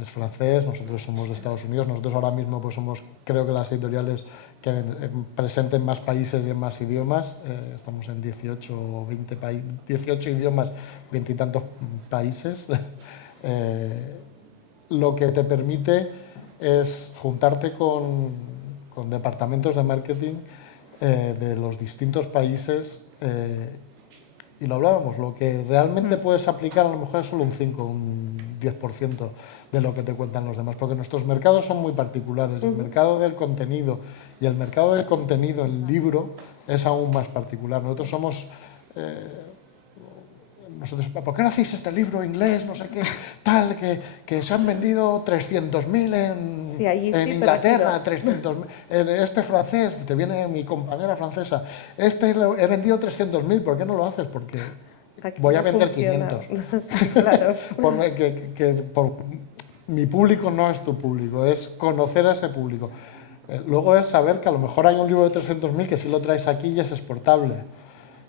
es francés, nosotros somos de Estados Unidos. Nosotros ahora mismo pues somos, creo que las editoriales que presentes en más países y en más idiomas. Estamos en 18 o 20 países, 18 idiomas, 20 y tantos países. Lo que te permite es juntarte con departamentos de marketing de los distintos países, y lo hablábamos, lo que realmente puedes aplicar a lo mejor es solo un 5, un 10% de lo que te cuentan los demás, porque nuestros mercados son muy particulares. El mercado del contenido y el mercado del contenido en libro es aún más particular. Nosotros somos... ¿por qué no hacéis este libro inglés, no sé qué, tal, que se han vendido 300.000 en Inglaterra, 300.000, este francés, te viene mi compañera francesa, he vendido 300.000, ¿por qué no lo haces? Porque aquí voy a no vender funciona. 500. Sí, claro. Mi público no es tu público, es conocer a ese público. Luego es saber que a lo mejor hay un libro de 300.000 que si lo traes aquí ya es exportable.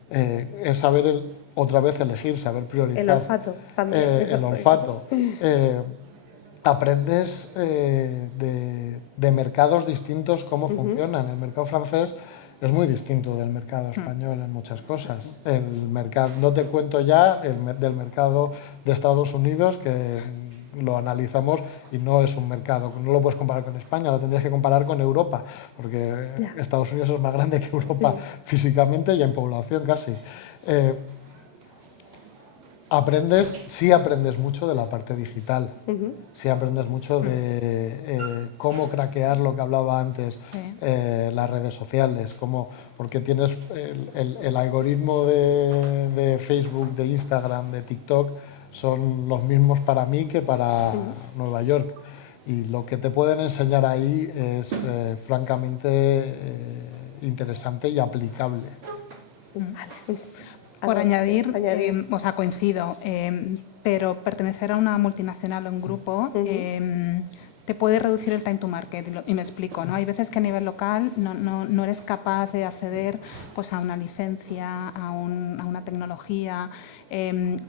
Es saber otra vez elegir, saber priorizar. El olfato también. El olfato. Aprendes de mercados distintos cómo funcionan. El mercado francés es muy distinto del mercado español en muchas cosas. El mercado, no te cuento ya del mercado de Estados Unidos, que lo analizamos y no es un mercado, no lo puedes comparar con España, lo tendrías que comparar con Europa, porque Estados Unidos es más grande que Europa físicamente y en población casi. Sí aprendes mucho de la parte digital, sí aprendes mucho de cómo craquear lo que hablaba antes, las redes sociales, porque tienes el algoritmo de Facebook, de Instagram, de TikTok, son los mismos para mí que para Nueva York. Y lo que te pueden enseñar ahí es francamente interesante y aplicable. Por añadir, o sea, coincido, pero pertenecer a una multinacional o un grupo te puede reducir el time to market, y me explico, ¿no? Hay veces que a nivel local no eres capaz de acceder pues, a una licencia, a una tecnología.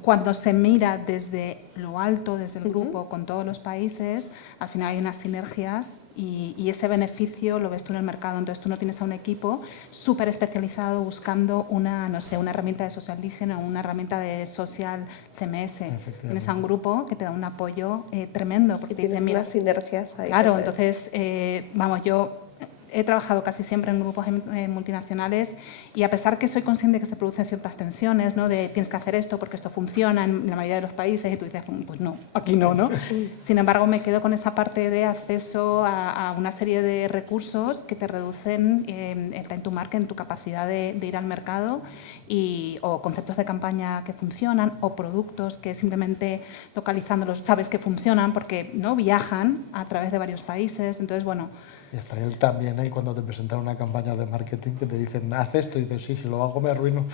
Cuando se mira desde lo alto, desde el grupo, con todos los países, al final hay unas sinergias y ese beneficio lo ves tú en el mercado. Entonces tú no tienes a un equipo súper especializado buscando una herramienta de social listening o una herramienta de social CMS. Tienes a un grupo que te da un apoyo tremendo. Porque y tienes unas sinergias ahí. Claro, entonces, yo he trabajado casi siempre en grupos multinacionales y a pesar que soy consciente de que se producen ciertas tensiones, ¿no? De tienes que hacer esto porque esto funciona en la mayoría de los países y tú dices, pues no, aquí no, ¿no? Sin embargo, me quedo con esa parte de acceso a una serie de recursos que te reducen el time to market, en tu capacidad de ir al mercado o conceptos de campaña que funcionan o productos que simplemente localizándolos sabes que funcionan porque no viajan a través de varios países. Entonces, bueno, y está él también ahí cuando te presentan una campaña de marketing que te dicen, haz esto, y dices, sí, si lo hago me arruino.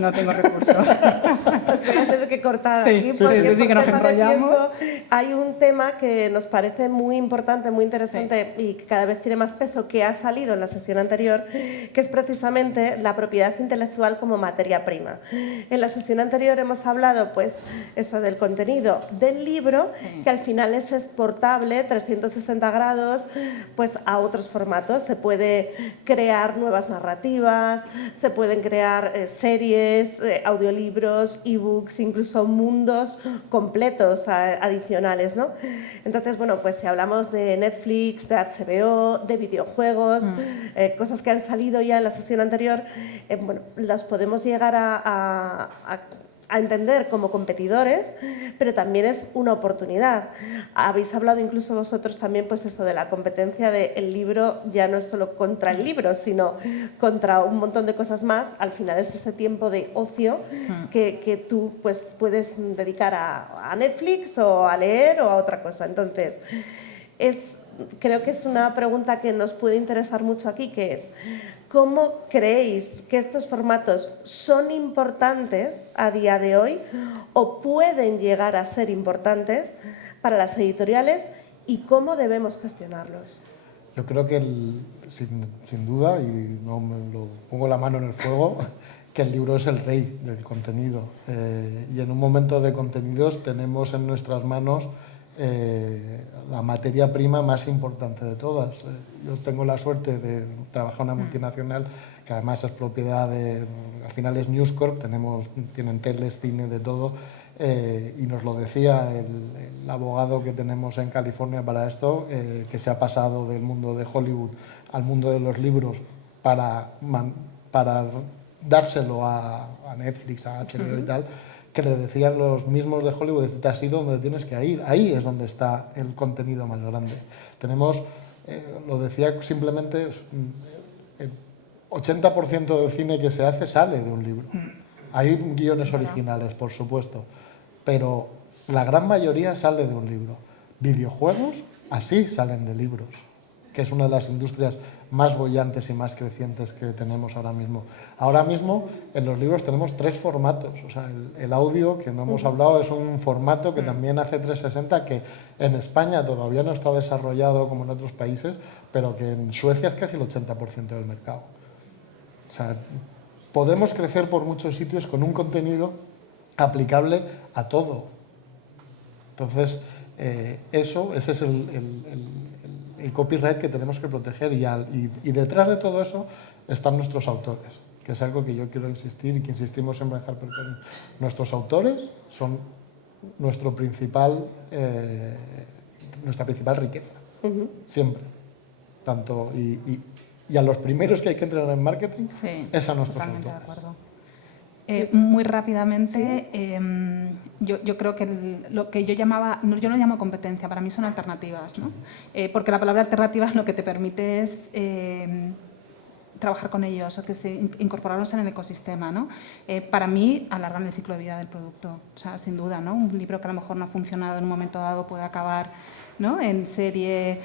No tengo recursos. Os voy a tener que cortar aquí porque sí, que nos enrollamos. Hay un tema que nos parece muy importante, muy interesante y que cada vez tiene más peso, que ha salido en la sesión anterior, que es precisamente la propiedad intelectual como materia prima. En la sesión anterior hemos hablado, pues, eso del contenido del libro, que al final es exportable 360 grados, pues a otros formatos. Se puede crear nuevas narrativas, se pueden crear series, audiolibros, ebooks, incluso mundos completos adicionales, ¿no? Entonces, bueno, pues si hablamos de Netflix, de HBO, de videojuegos, cosas que han salido ya en la sesión anterior, bueno, las podemos llegar a entender como competidores, pero también es una oportunidad. Habéis hablado incluso vosotros también, pues eso de la competencia del libro, ya no es solo contra el libro, sino contra un montón de cosas más. Al final es ese tiempo de ocio que tú pues puedes dedicar a Netflix o a leer o a otra cosa. Entonces, creo que es una pregunta que nos puede interesar mucho aquí, que es: ¿cómo creéis que estos formatos son importantes a día de hoy o pueden llegar a ser importantes para las editoriales y cómo debemos gestionarlos? Yo creo que, sin duda, y no me lo pongo la mano en el fuego, que el libro es el rey del contenido. Y en un momento de contenidos tenemos en nuestras manos la materia prima más importante de todas. Yo tengo la suerte de trabajar en una multinacional que además es propiedad al final es News Corp, tienen teles, cine, de todo, y nos lo decía el abogado que tenemos en California para esto, que se ha pasado del mundo de Hollywood al mundo de los libros para dárselo a Netflix, a HBO y tal, que le decían los mismos de Hollywood, te has ido donde tienes que ir, ahí es donde está el contenido más grande. Tenemos, lo decía simplemente, el 80% del cine que se hace sale de un libro. Hay guiones originales, por supuesto, pero la gran mayoría sale de un libro. Videojuegos, así salen de libros, que es una de las industrias más bollantes y más crecientes que tenemos ahora mismo. Ahora mismo en los libros tenemos 3 formatos. O sea, el audio, que no hemos hablado, es un formato que también hace 360, que en España todavía no está desarrollado como en otros países, pero que en Suecia es casi el 80% del mercado. O sea, podemos crecer por muchos sitios con un contenido aplicable a todo. Entonces, ese es el copyright que tenemos que proteger, y detrás de todo eso están nuestros autores, que es algo que yo quiero insistir y que insistimos siempre en HarperCollins. Nuestros autores son nuestra principal riqueza, siempre. Tanto, y a los primeros que hay que entrenar en marketing es a nuestros autores. De acuerdo. Muy rápidamente, yo creo que lo que yo no llamo competencia, para mí son alternativas, ¿no? Porque la palabra alternativa lo que te permite es trabajar con ellos, o incorporarlos en el ecosistema, ¿no? Para mí, alargan el ciclo de vida del producto, o sea, sin duda, ¿no? Un libro que a lo mejor no ha funcionado en un momento dado puede acabar, ¿no?, en serie,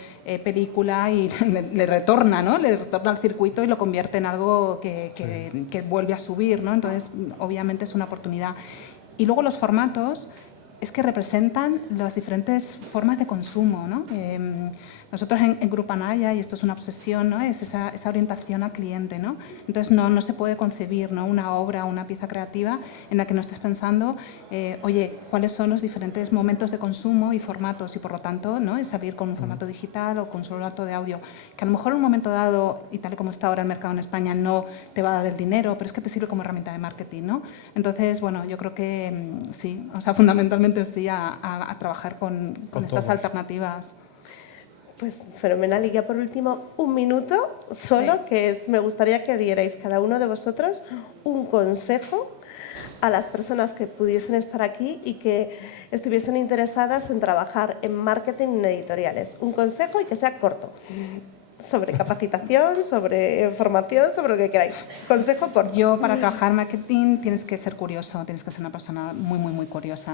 película, y le retorna, ¿no?, le retorna al circuito y lo convierte en algo que vuelve a subir, ¿no? Entonces, obviamente es una oportunidad. Y luego los formatos, es que representan las diferentes formas de consumo, ¿no? Nosotros en Grupo Anaya, y esto es una obsesión, ¿no? Es esa orientación al cliente, ¿no? Entonces no se puede concebir, ¿no?, una obra o una pieza creativa en la que no estés pensando, oye, cuáles son los diferentes momentos de consumo y formatos, y por lo tanto, ¿no?, es salir con un formato digital o con un formato de audio, que a lo mejor en un momento dado, y tal y como está ahora el mercado en España, no te va a dar el dinero, pero es que te sirve como herramienta de marketing, ¿no? Entonces, bueno, yo creo que sí, o sea, fundamentalmente sí a trabajar con estas alternativas. Pues fenomenal. Y ya por último, un minuto solo, Sí. que me gustaría que dierais cada uno de vosotros un consejo a las personas que pudiesen estar aquí y que estuviesen interesadas en trabajar en marketing en editoriales. Un consejo y que sea corto. Sobre capacitación, sobre formación, sobre lo que queráis. Consejo corto. Yo, para trabajar marketing, tienes que ser curioso, tienes que ser una persona muy, muy, muy curiosa.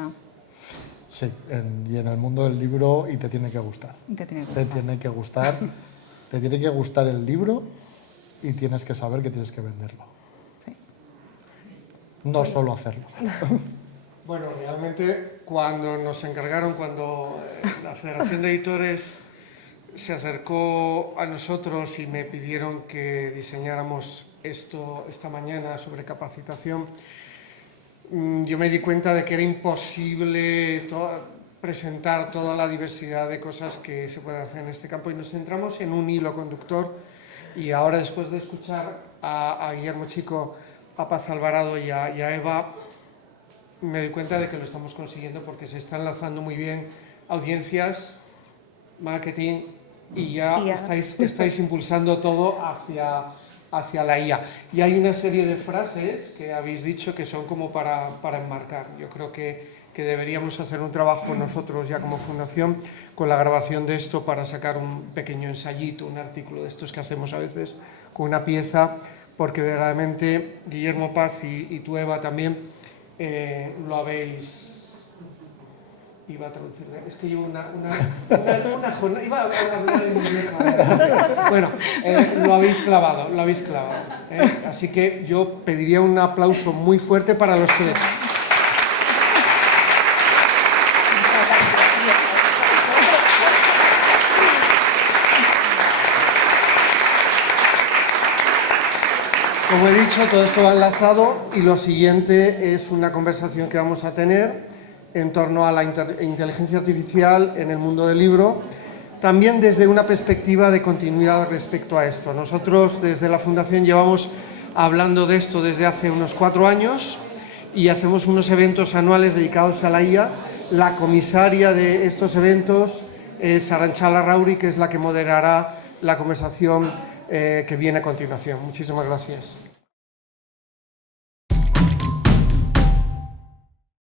Sí, y en el mundo del libro, y te tiene que gustar. Te tiene que Te gustar. tiene que gustar, te tiene que gustar el libro y tienes que saber que tienes que venderlo. Sí. No solo hacerlo. Bueno, realmente cuando nos encargaron, cuando la Federación de Editores se acercó a nosotros y me pidieron que diseñáramos esta mañana sobre capacitación, yo me di cuenta de que era imposible presentar toda la diversidad de cosas que se pueden hacer en este campo, y nos centramos en un hilo conductor. Y ahora, después de escuchar a Guillermo Chico, a Paz Alvarado y a Eva, me doy cuenta de que lo estamos consiguiendo, porque se está enlazando muy bien audiencias, marketing, y ya estáis impulsando todo hacia la IA. Y hay una serie de frases que habéis dicho que son como para enmarcar. Yo creo que deberíamos hacer un trabajo nosotros ya como fundación con la grabación de esto, para sacar un pequeño ensayito, un artículo de estos que hacemos a veces con una pieza, porque verdaderamente Guillermo, Paz y tú, Eva, también lo habéis... Iba a traducirle, es que llevo una jornada, iba a hablar en inglés ahora. Bueno, lo habéis clavado, Así que yo pediría un aplauso muy fuerte para los que... Como he dicho, todo esto va enlazado, y lo siguiente es una conversación que vamos a tener en torno a la inteligencia artificial en el mundo del libro, también desde una perspectiva de continuidad respecto a esto. Nosotros desde la Fundación llevamos hablando de esto desde hace unos 4 años y hacemos unos eventos anuales dedicados a la IA. La comisaria de estos eventos es Arantxa Larrauri, que es la que moderará la conversación que viene a continuación. Muchísimas gracias.